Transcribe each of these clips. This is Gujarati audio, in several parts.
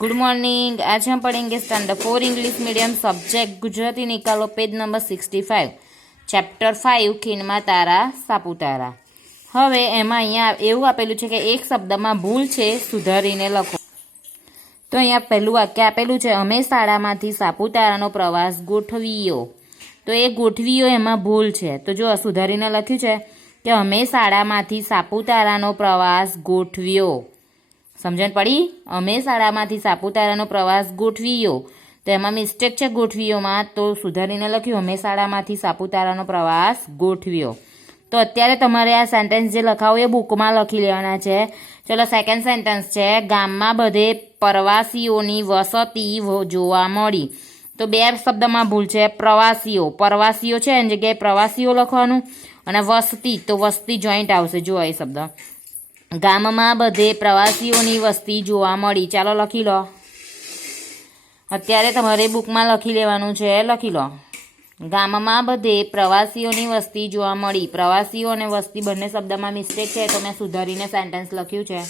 Good morning. आज हम पढ़ेंगे standard 4 English medium subject Gujarati निकालो पेज नंबर 65 चैप्टर 5 खीणમાં તારા સાપુતારા। હવે એમાં અહીંયા એવું આપેલું છે કે એક શબ્દમાં ભૂલ છે, સુધારીને લખો। તો અહીંયા પહેલું વાક્ય આપેલું છે, અમે શાળામાંથી સાપુતારાનો પ્રવાસ ગોઠવ્યો। તો એ ગોઠવ્યો એમાં ભૂલ છે, તો જો સુધારીને લખ્યું છે કે અમે શાળામાંથી સાપુતારાનો પ્રવાસ ગોઠવ્યો। સમજણ પડી? અમે શાળામાંથી સાપુતારાનો પ્રવાસ ગોઠવ્યો, તો એમાં મિસ્ટેક છે ગોઠવ્યોમાં, તો સુધારીને લખ્યું અમે શાળામાંથી સાપુતારાનો પ્રવાસ ગોઠવ્યો। તો અત્યારે તમારે આ સેન્ટેન્સ જે લખાવો એ બુકમાં લખી લેવાના છે। ચલો સેકન્ડ સેન્ટેન્સ છે, ગામમાં બધે પ્રવાસીઓની વસતી જોવા મળી। તો બે શબ્દમાં ભૂલ છે, પ્રવાસીઓ, પરવાસીઓ છે એની જગ્યાએ પ્રવાસીઓ લખવાનું, અને વસતી તો વસ્તી જોઈન્ટ આવશે। જો એ શબ્દ ગામમાં બધે પ્રવાસીઓની વસ્તી જોવા મળી। ચાલો લખી લો, અત્યારે તમારે બુકમાં લખી લેવાનું છે, લખી લો ગામમાં બધે પ્રવાસીઓની વસ્તી જોવા મળી। પ્રવાસીઓ અને વસ્તી બંને શબ્દમાં મિસ્ટેક છે, તો મેં સુધારીને સેન્ટેન્સ લખ્યું છે।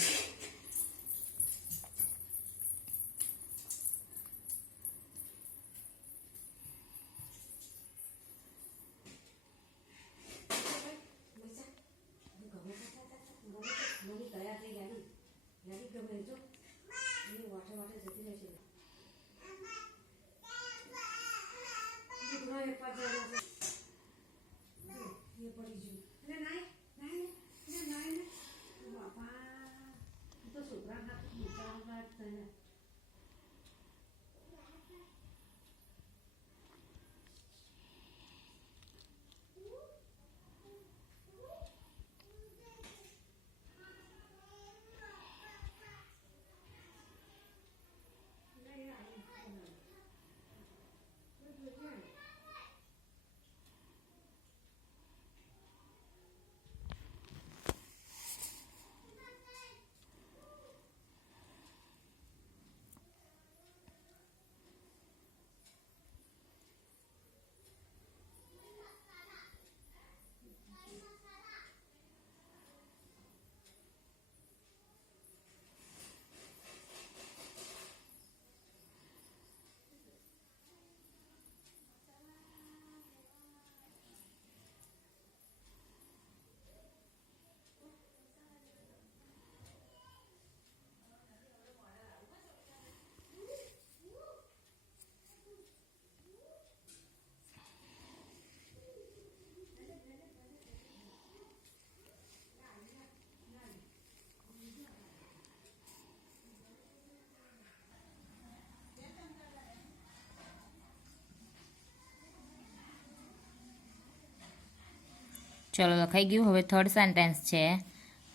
ચલો લખાઈ ગયું। હવે થર્ડ સેન્ટેન્સ છે,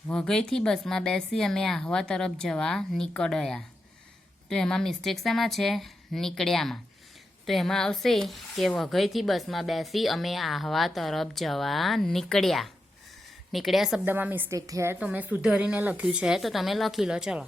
વઘઈથી બસમાં બેસી અમે આહવા તરફ જવા નીકળ્યા। તો એમાં મિસ્ટેક શેમાં છે? નીકળ્યામાં। તો એમાં આવશે કે વઘઈથી બસમાં બેસી અમે આહવા તરફ જવા નીકળ્યા। નીકળ્યા શબ્દમાં મિસ્ટેક છે, તો મેં સુધારીને લખ્યું છે, તો તમે લખી લો। ચલો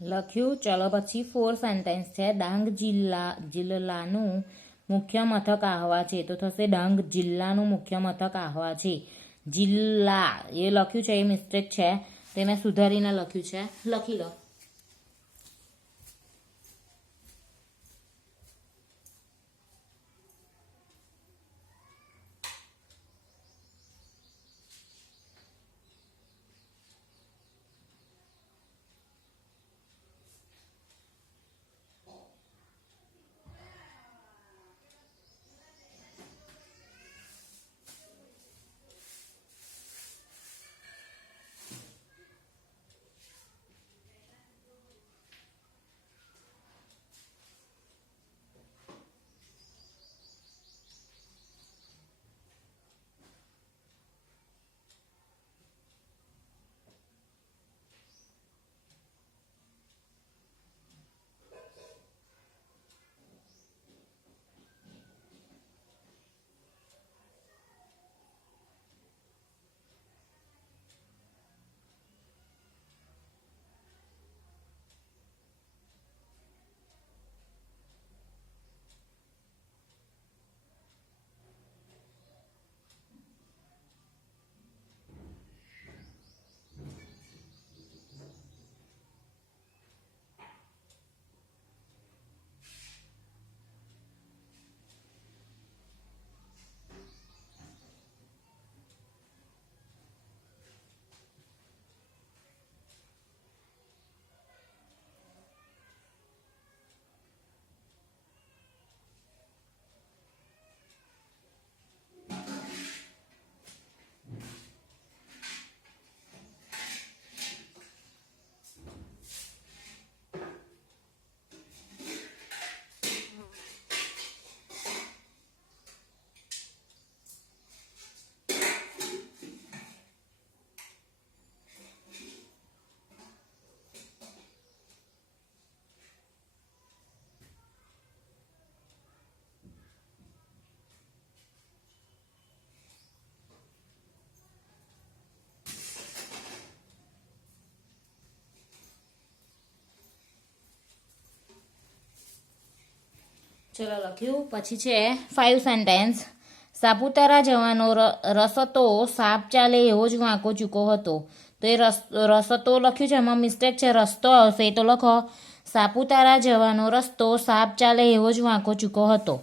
લખ્યું। ચલો પછી ફોર સેન્ટેન્સ છે, ડાંગ જિલ્લાનું મુખ્ય મથક આહવા છે તો થશે ડાંગ જિલ્લાનું મુખ્ય મથક આહવા છે. જિલ્લા એ લખ્યું છે એ મિસ્ટેક છે, તેને સુધારીને લખ્યું છે, લખી લો. ચલો લખ્યું. પછી છે 5 સેન્ટેન્સ. સાપુતારા જવાનો રસતો સાપ ચાલે એવો જ વાંકો ચૂકો હતો. તો એ રસતો લખ્યું છે, એમાં મિસ્ટેક છે, રસ્તો આવશે. તો લખો સાપુતારા જવાનો રસ્તો સાપ ચાલે એવો જ વાંકો ચૂકો હતો.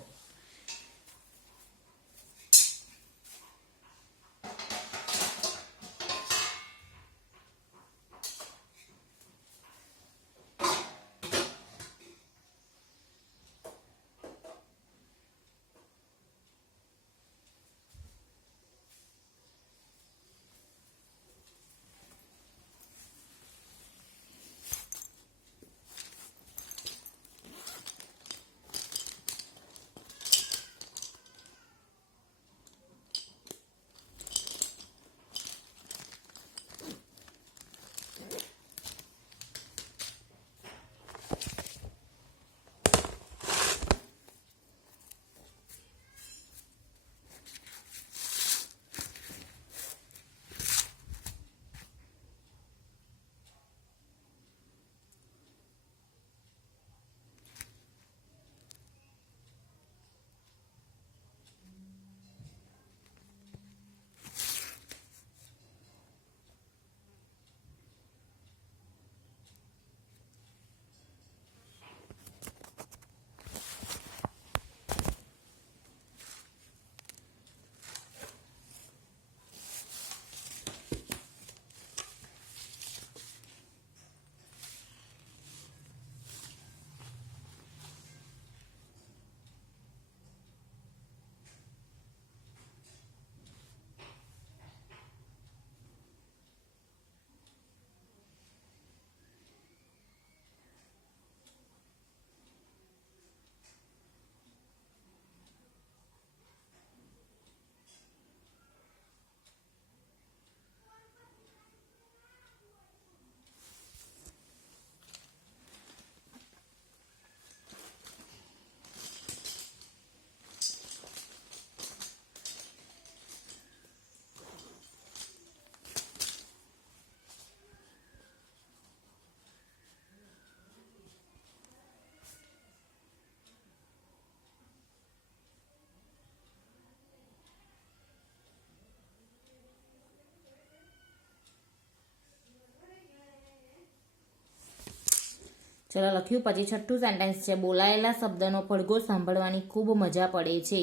ચલો લખ્યું. પછી છઠ્ઠું સેન્ટેન્સ છે, બોલાયેલા શબ્દનો પડઘો સાંભળવાની ખૂબ મજા પડે છે.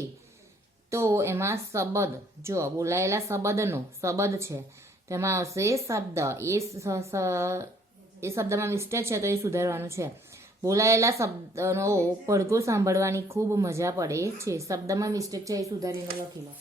તો એમાં શબ્દ, જો બોલાયેલા શબ્દ છે, તેમાં આવશે શબ્દ. એ શબ્દમાં મિસ્ટેક છે તો એ સુધારવાનું છે. બોલાયેલા શબ્દનો પડઘો સાંભળવાની ખૂબ મજા પડે છે. શબ્દમાં મિસ્ટેક છે એ સુધારીને લખી લો.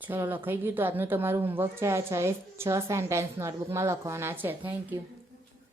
ચલો લખાઈ ગયું. તો આજનું તમારું હોમવર્ક છે. આ 6 સેન્ટેન્સ નોટબુકમાં લખવાના છે. Thank you.